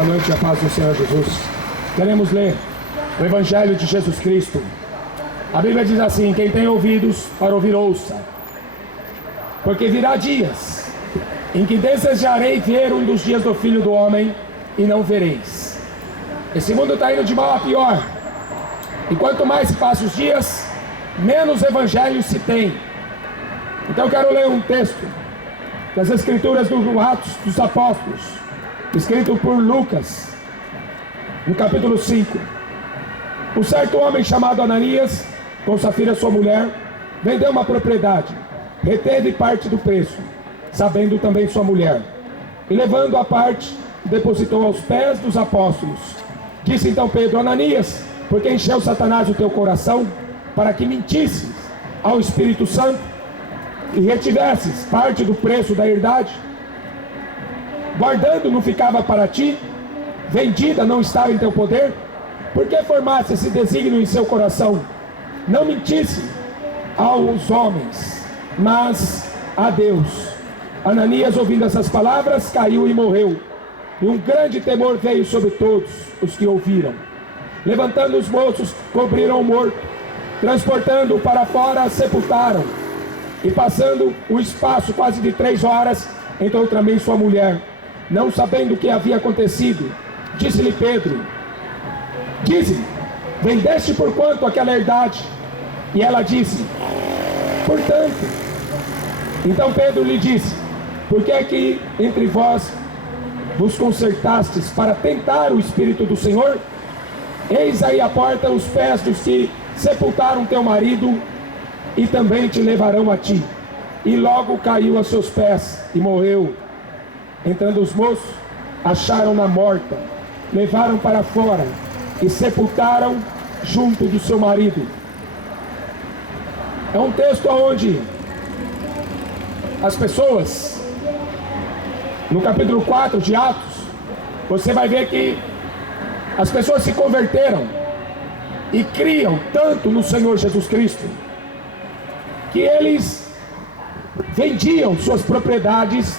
Boa noite, a paz do Senhor Jesus. Queremos ler o Evangelho de Jesus Cristo. A Bíblia diz assim: quem tem ouvidos para ouvir, ouça. Porque virá dias em que desejarei ver um dos dias do Filho do Homem e não vereis. Esse mundo está indo de mal a pior. E quanto mais se passam os dias, menos evangelho se tem. Então eu quero ler um texto das Escrituras do Atos dos Apóstolos, escrito por Lucas, no capítulo 5. Um certo homem chamado Ananias, com Safira sua mulher, vendeu uma propriedade, reteve parte do preço, sabendo também sua mulher, e levando a parte, depositou aos pés dos apóstolos. Disse então Pedro: Ananias, por que encheu Satanás o teu coração, para que mentisses ao Espírito Santo, e retivesses parte do preço da herdade? Guardando não ficava para ti, vendida não estava em teu poder? Por que formaste esse desígnio em seu coração? Não mentisse aos homens, mas a Deus. Ananias, ouvindo essas palavras, caiu e morreu, e um grande temor veio sobre todos os que ouviram. Levantando os moços, cobriram o morto, transportando-o para fora, sepultaram. E passando o espaço quase de 3 horas, entrou também sua mulher, não sabendo o que havia acontecido. Disse-lhe Pedro: dize-me, vendeste por quanto aquela herdade? E ela disse: por tanto. Então Pedro lhe disse: por que é que entre vós vos concertastes para tentar o Espírito do Senhor? Eis aí à porta os pés dos que sepultaram teu marido, e também te levarão a ti. E logo caiu a seus pés e morreu. Entrando os moços, acharam-na morta, levaram para fora e sepultaram junto do seu marido. É um texto onde as pessoas, no capítulo 4 de Atos, você vai ver que as pessoas se converteram e criam tanto no Senhor Jesus Cristo, que eles vendiam suas propriedades,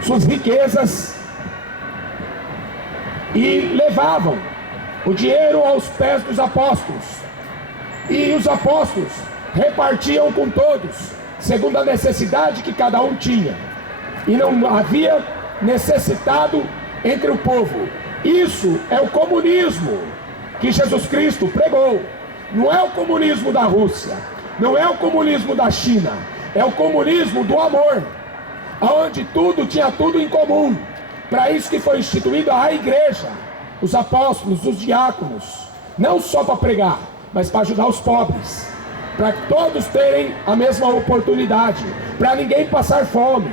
suas riquezas, e levavam o dinheiro aos pés dos apóstolos. E os apóstolos repartiam com todos, segundo a necessidade que cada um tinha. E não havia necessitado entre o povo. Isso é o comunismo que Jesus Cristo pregou. Não é o comunismo da Rússia, não é o comunismo da China, é o comunismo do amor, onde tudo tinha tudo em comum. Para isso que foi instituída a igreja, os apóstolos, os diáconos, não só para pregar, mas para ajudar os pobres, para todos terem a mesma oportunidade, para ninguém passar fome.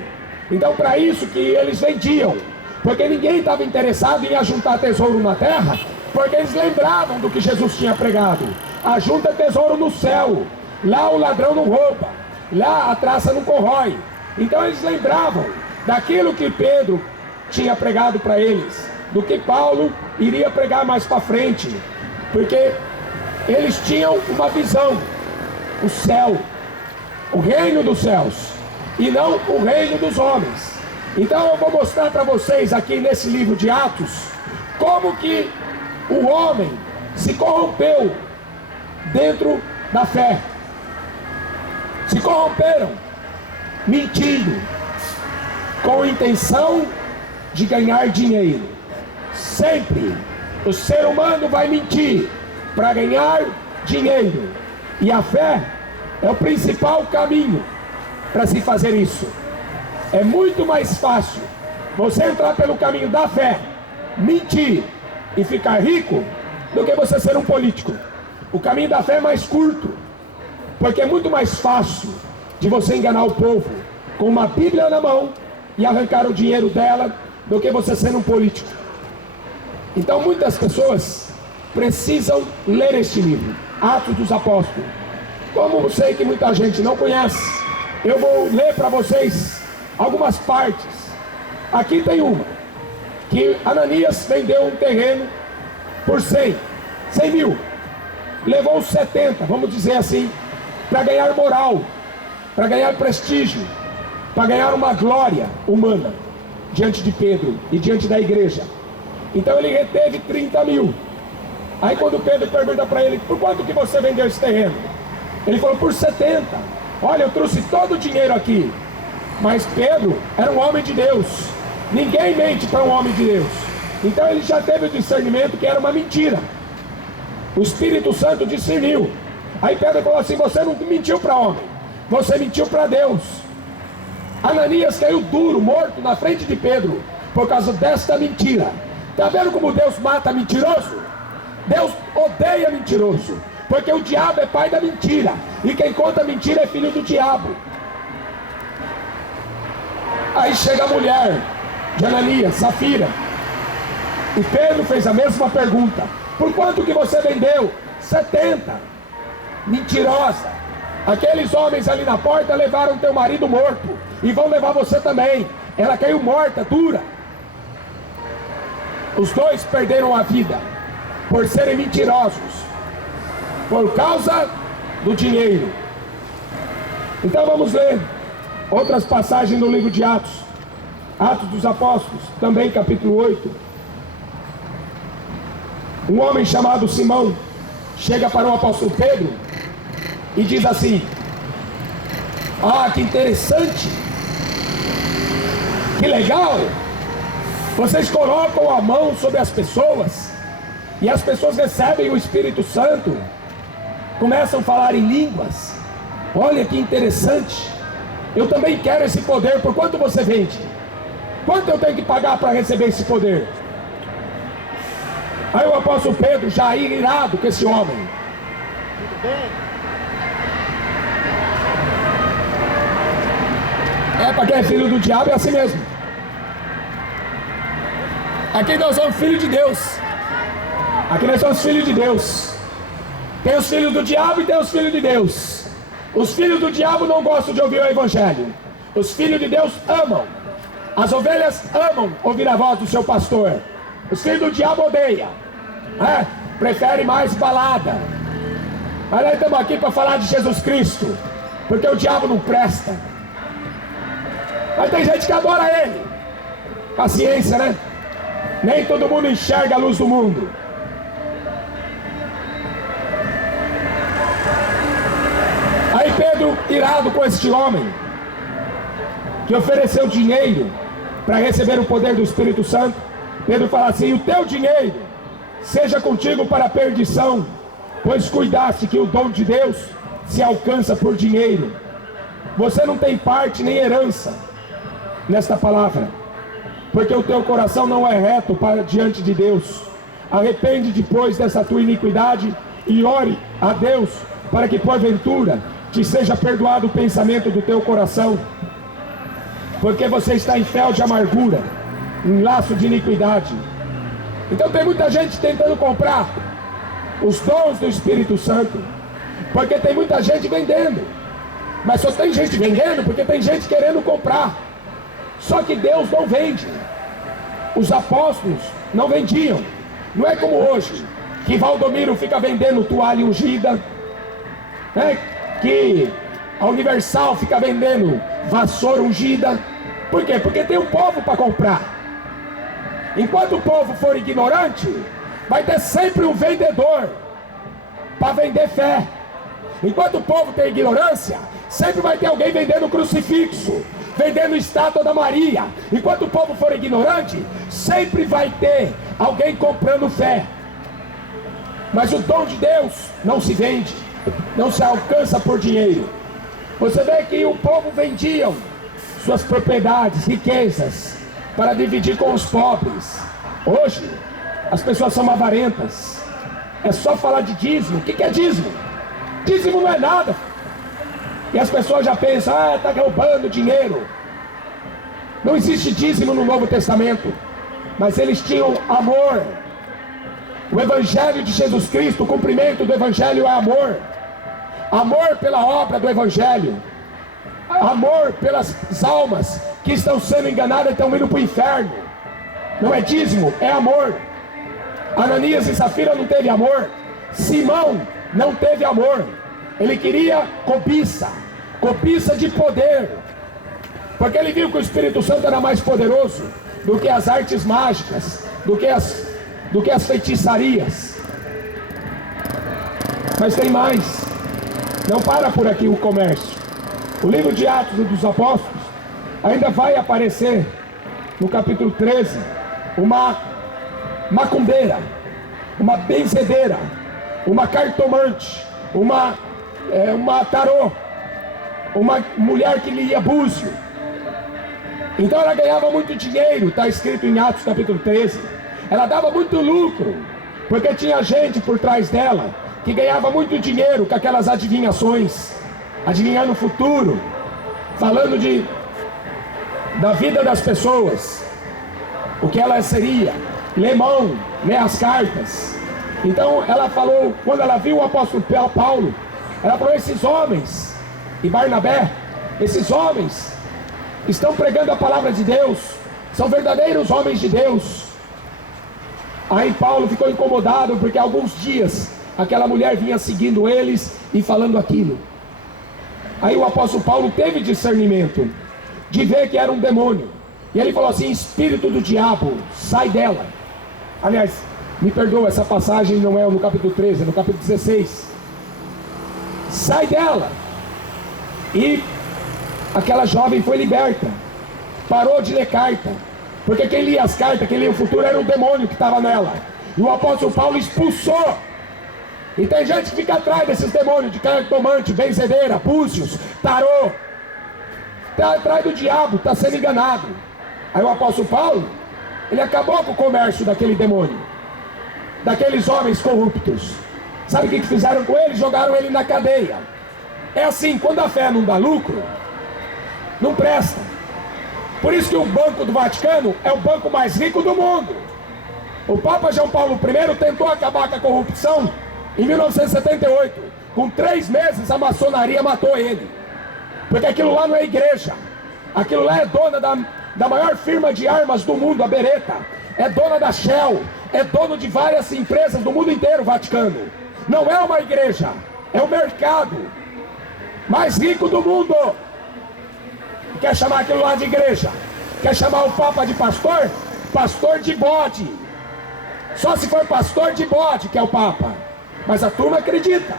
Então para isso que eles vendiam, porque ninguém estava interessado em ajuntar tesouro na terra, porque eles lembravam do que Jesus tinha pregado: ajunta tesouro no céu, lá o ladrão não rouba, lá a traça não corrói. Então eles lembravam daquilo que Pedro tinha pregado para eles, do que Paulo iria pregar mais para frente, porque eles tinham uma visão: o céu, o reino dos céus, e não o reino dos homens. Então eu vou mostrar para vocês aqui nesse livro de Atos, como que o homem se corrompeu dentro da fé. Se corromperam mentindo, com a intenção de ganhar dinheiro. Sempre o ser humano vai mentir para ganhar dinheiro, e a fé é o principal caminho para se fazer isso. É muito mais fácil você entrar pelo caminho da fé, mentir e ficar rico, do que você ser um político. O caminho da fé é mais curto, porque é muito mais fácil de você enganar o povo com uma Bíblia na mão e arrancar o dinheiro dela, do que você ser um político. Então muitas pessoas precisam ler este livro, Atos dos Apóstolos. Como eu sei que muita gente não conhece, eu vou ler para vocês algumas partes. Aqui tem uma, que Ananias vendeu um terreno por 100 mil, levou 70, vamos dizer assim, para ganhar moral, para ganhar prestígio, para ganhar uma glória humana diante de Pedro e diante da igreja. Então ele reteve 30.000. Aí quando Pedro pergunta para ele, por quanto que você vendeu esse terreno? Ele falou, por 70. Olha, eu trouxe todo o dinheiro aqui. Mas Pedro era um homem de Deus. Ninguém mente para um homem de Deus. Então ele já teve o discernimento que era uma mentira. O Espírito Santo discerniu. Aí Pedro falou assim, você não mentiu para homem, você mentiu para Deus. Ananias caiu duro, morto na frente de Pedro, por causa desta mentira. Está vendo como Deus mata mentiroso? Deus odeia mentiroso, porque o diabo é pai da mentira, e quem conta mentira é filho do diabo. Aí chega a mulher de Ananias, Safira, e Pedro fez a mesma pergunta, por quanto que você vendeu? 70. Mentirosa. Aqueles homens ali na porta levaram teu marido morto, e vão levar você também. Ela caiu morta, dura. Os dois perderam a vida por serem mentirosos, por causa do dinheiro. Então vamos ler outras passagens do livro de Atos. Atos dos Apóstolos, também capítulo 8. Um homem chamado Simão chega para o apóstolo Pedro e diz assim, ah, que interessante, que legal, vocês colocam a mão sobre as pessoas e as pessoas recebem o Espírito Santo, começam a falar em línguas. Olha que interessante, eu também quero esse poder. Por quanto você vende? Quanto eu tenho que pagar para receber esse poder? Aí o apóstolo Pedro, já irado com esse homem, tudo bem? É, para quem é filho do diabo é assim mesmo. Aqui nós somos filhos de Deus. Aqui nós somos filhos de Deus. Tem os filhos do diabo e tem os filhos de Deus. Os filhos do diabo não gostam de ouvir o evangelho. Os filhos de Deus amam. As ovelhas amam ouvir a voz do seu pastor. Os filhos do diabo odeiam. Preferem mais balada. Mas nós estamos aqui para falar de Jesus Cristo, porque o diabo não presta. Mas tem gente que adora ele. Paciência, né? Nem todo mundo enxerga a luz do mundo. Aí Pedro, irado com este homem, que ofereceu dinheiro para receber o poder do Espírito Santo, Pedro fala assim, o teu dinheiro seja contigo para a perdição, pois cuidaste que o dom de Deus se alcança por dinheiro. Você não tem parte nem herança nesta palavra, porque o teu coração não é reto para diante de Deus. Arrepende depois dessa tua iniquidade e ore a Deus para que porventura te seja perdoado o pensamento do teu coração, porque você está em fel de amargura, em laço de iniquidade. Então tem muita gente tentando comprar os dons do Espírito Santo, porque tem muita gente vendendo. Mas só tem gente vendendo porque tem gente querendo comprar. Só que Deus não vende. Os apóstolos não vendiam. Não é como hoje, que Valdomiro fica vendendo toalha ungida, né? Que a Universal fica vendendo vassoura ungida. Por quê? Porque tem um povo para comprar. Enquanto o povo for ignorante, vai ter sempre um vendedor para vender fé. Enquanto o povo tem ignorância, sempre vai ter alguém vendendo crucifixo, vendendo estátua da Maria. Enquanto o povo for ignorante, sempre vai ter alguém comprando fé. Mas o dom de Deus não se vende, não se alcança por dinheiro. Você vê que o povo vendiam suas propriedades, riquezas, para dividir com os pobres. Hoje, as pessoas são avarentas. É só falar de dízimo. O que é dízimo? Dízimo não é nada. E as pessoas já pensam, está roubando dinheiro. Não existe dízimo no Novo Testamento. Mas eles tinham amor. O Evangelho de Jesus Cristo, o cumprimento do Evangelho é amor. Amor pela obra do Evangelho. Amor pelas almas que estão sendo enganadas e estão indo para o inferno. Não é dízimo, é amor. Ananias e Safira não teve amor. Simão não teve amor. Ele queria cobiça, cobiça de poder, porque ele viu que o Espírito Santo era mais poderoso. do que as artes mágicas, do que as feitiçarias. Mas tem mais. Não para por aqui o comércio. O livro de Atos dos Apóstolos ainda vai aparecer no capítulo 13 uma macumbeira, uma benzedeira, uma cartomante, uma tarô, uma mulher que lia búzio. Então ela ganhava muito dinheiro, está escrito em Atos capítulo 13. Ela dava muito lucro, porque tinha gente por trás dela que ganhava muito dinheiro com aquelas adivinhações, adivinhando o futuro, falando da vida das pessoas, o que ela seria, lê mão, lê as cartas. Então ela falou, quando ela viu o apóstolo Paulo, ela falou: esses homens, e Barnabé, esses homens estão pregando a palavra de Deus, são verdadeiros homens de Deus. Aí Paulo ficou incomodado, porque há alguns dias aquela mulher vinha seguindo eles e falando aquilo. Aí o apóstolo Paulo teve discernimento de ver que era um demônio, e ele falou assim: espírito do diabo, sai dela. Aliás, me perdoa, essa passagem não é no capítulo 13, é no capítulo 16. Sai dela. E aquela jovem foi liberta, parou de ler carta, porque quem lia as cartas, quem lia o futuro, era um demônio que estava nela. E o apóstolo Paulo expulsou. E tem gente que fica atrás desses demônios de cartomante, benzedeira, búzios, tarô, está atrás do diabo, está sendo enganado. Aí o apóstolo Paulo, ele acabou com o comércio daquele demônio, daqueles homens corruptos. Sabe o que fizeram com ele? Jogaram ele na cadeia. É assim, quando a fé não dá lucro, não presta. Por isso que o Banco do Vaticano é o banco mais rico do mundo. O Papa João Paulo I tentou acabar com a corrupção em 1978. Com 3 meses a maçonaria matou ele, porque aquilo lá não é igreja. Aquilo lá é dona da maior firma de armas do mundo, a Beretta. É dona da Shell, é dono de várias empresas do mundo inteiro, o Vaticano. Não é uma igreja, é o mercado mais rico do mundo. Quer chamar aquilo lá de igreja? Quer chamar o Papa de pastor? Pastor de bode. Só se for pastor de bode que é o Papa. Mas a turma acredita,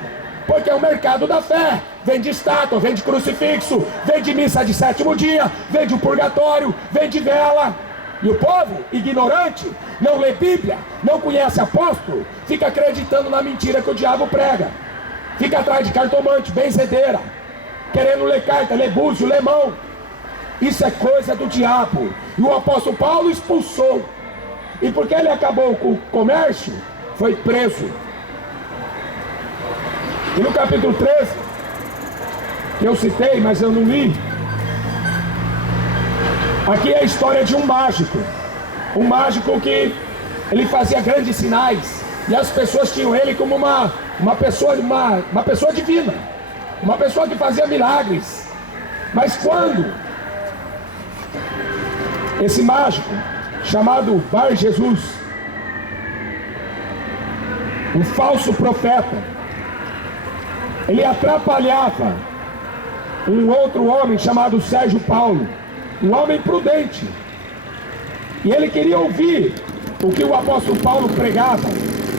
porque é o mercado da fé. Vende estátua, vende crucifixo, vende missa de 7º dia, vende o purgatório, vende vela. E o povo, ignorante, não lê Bíblia, não conhece apóstolo, fica acreditando na mentira que o diabo prega. Fica atrás de cartomante, benzedeira, querendo ler carta, ler búzio, ler mão. Isso é coisa do diabo. E o apóstolo Paulo expulsou. E porque ele acabou com o comércio, foi preso. E no capítulo 13, que eu citei, mas eu não li, aqui é a história de um mágico. Um mágico que ele fazia grandes sinais, e as pessoas tinham ele como uma pessoa divina, uma pessoa que fazia milagres. Mas quando esse mágico, chamado Bar Jesus, um falso profeta, ele atrapalhava um outro homem chamado Sérgio Paulo, um homem prudente, e ele queria ouvir o que o apóstolo Paulo pregava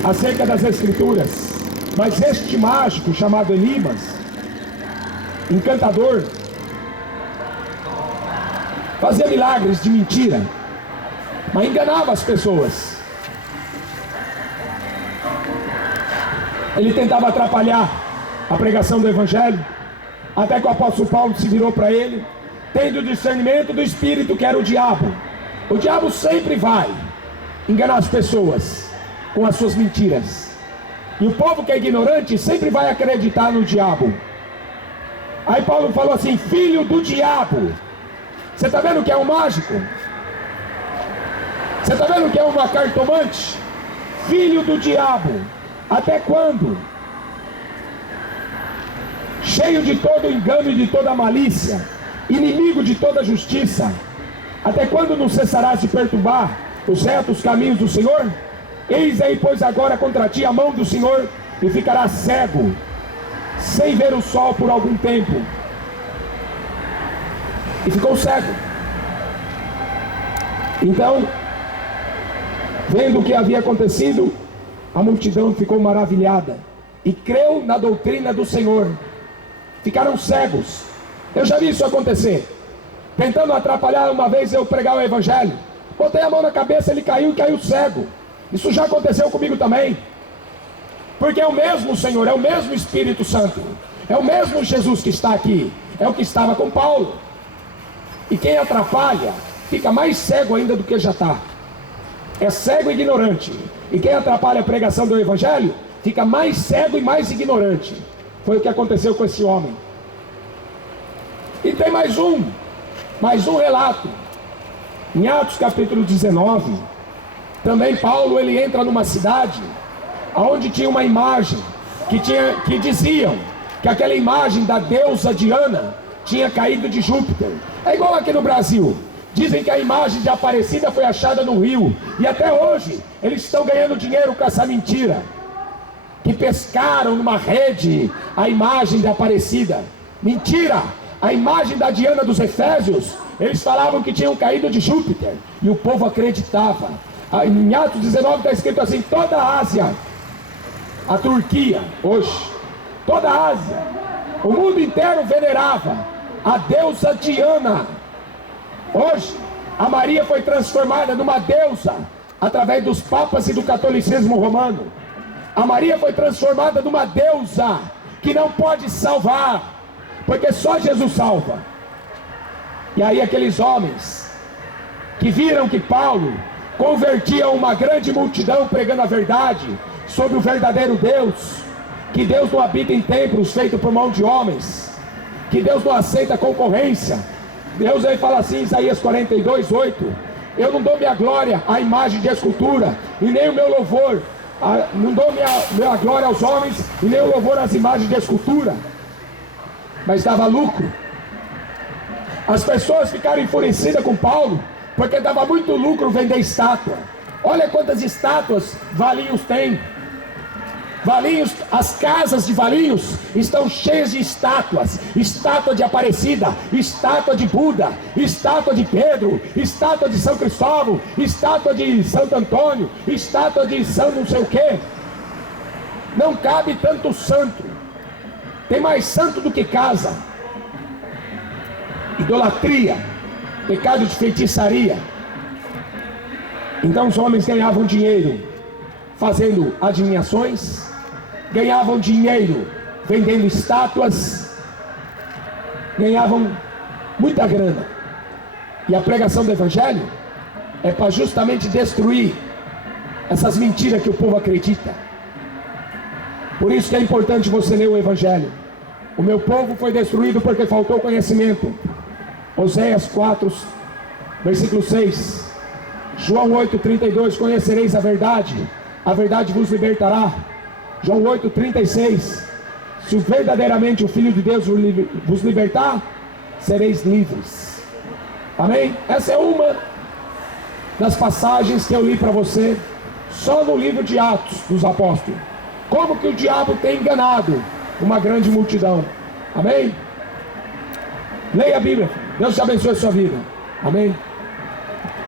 acerca das Escrituras. Mas este mágico chamado Elimas, encantador, fazia milagres de mentira, mas enganava as pessoas. Ele tentava atrapalhar a pregação do Evangelho, até que o apóstolo Paulo se virou para ele, tendo o discernimento do Espírito, que era o diabo. O diabo sempre vai enganar as pessoas com as suas mentiras, e o povo que é ignorante sempre vai acreditar no diabo. Aí Paulo falou assim: filho do diabo. Você está vendo que é um mágico? Você está vendo que é uma cartomante? Filho do diabo. Até quando? Cheio de todo engano e de toda malícia, inimigo de toda justiça, até quando não cessarás de perturbar os retos caminhos do Senhor? Eis aí, pois, agora contra ti a mão do Senhor, e ficarás cego, sem ver o sol por algum tempo. E ficou cego. Então, vendo o que havia acontecido, a multidão ficou maravilhada e creu na doutrina do Senhor. Ficaram cegos. Eu já vi isso acontecer. Tentando atrapalhar, uma vez eu pregar o evangelho, botei a mão na cabeça, ele caiu e caiu cego. Isso já aconteceu comigo também. Porque é o mesmo Senhor, é o mesmo Espírito Santo, é o mesmo Jesus que está aqui, é o que estava com Paulo. E quem atrapalha fica mais cego ainda do que já está. É cego e ignorante. E quem atrapalha a pregação do evangelho fica mais cego e mais ignorante. Foi o que aconteceu com esse homem. E tem mais um relato. Em Atos capítulo 19, também Paulo ele entra numa cidade onde tinha uma imagem que diziam que aquela imagem da deusa Diana tinha caído de Júpiter. É igual aqui no Brasil. Dizem que a imagem de Aparecida foi achada no rio. E até hoje eles estão ganhando dinheiro com essa mentira. Que pescaram numa rede a imagem de Aparecida. Mentira! A imagem da Diana dos Efésios, eles falavam que tinham caído de Júpiter. E o povo acreditava. Em Atos 19 está escrito assim: toda a Ásia, a Turquia, hoje, toda a Ásia, o mundo inteiro venerava a deusa Diana. Hoje, a Maria foi transformada numa deusa através dos papas e do catolicismo romano. A Maria foi transformada numa deusa que não pode salvar, porque só Jesus salva. E aí aqueles homens que viram que Paulo convertia uma grande multidão pregando a verdade sobre o verdadeiro Deus, que Deus não habita em templos feitos por mão de homens, que Deus não aceita concorrência. Deus aí fala assim, Isaías 42:8: eu não dou minha glória à imagem de escultura, e nem o meu louvor, não dou minha glória aos homens, e nem o louvor às imagens de escultura. Mas dava lucro. As pessoas ficaram enfurecidas com Paulo, porque dava muito lucro vender estátua. Olha quantas estátuas Valinhos tem. Valinhos, as casas de Valinhos estão cheias de estátuas. Estátua de Aparecida, estátua de Buda, estátua de Pedro, estátua de São Cristóvão, estátua de Santo Antônio, estátua de São não sei o que. Não cabe tanto santo. Tem mais santo do que casa. Idolatria, pecado de feitiçaria. Então os homens ganhavam dinheiro fazendo adivinhações, ganhavam dinheiro vendendo estátuas, ganhavam muita grana. E a pregação do evangelho é para justamente destruir essas mentiras que o povo acredita. Por isso que é importante você ler o evangelho. O meu povo foi destruído porque faltou conhecimento. Oséias 4, versículo 6. João 8:32, conhecereis a verdade vos libertará. João 8:36, se verdadeiramente o Filho de Deus vos libertar, sereis livres. Amém? Essa é uma das passagens que eu li para você, só no livro de Atos dos Apóstolos. Como que o diabo tem enganado uma grande multidão. Amém? Leia a Bíblia. Deus te abençoe a sua vida. Amém?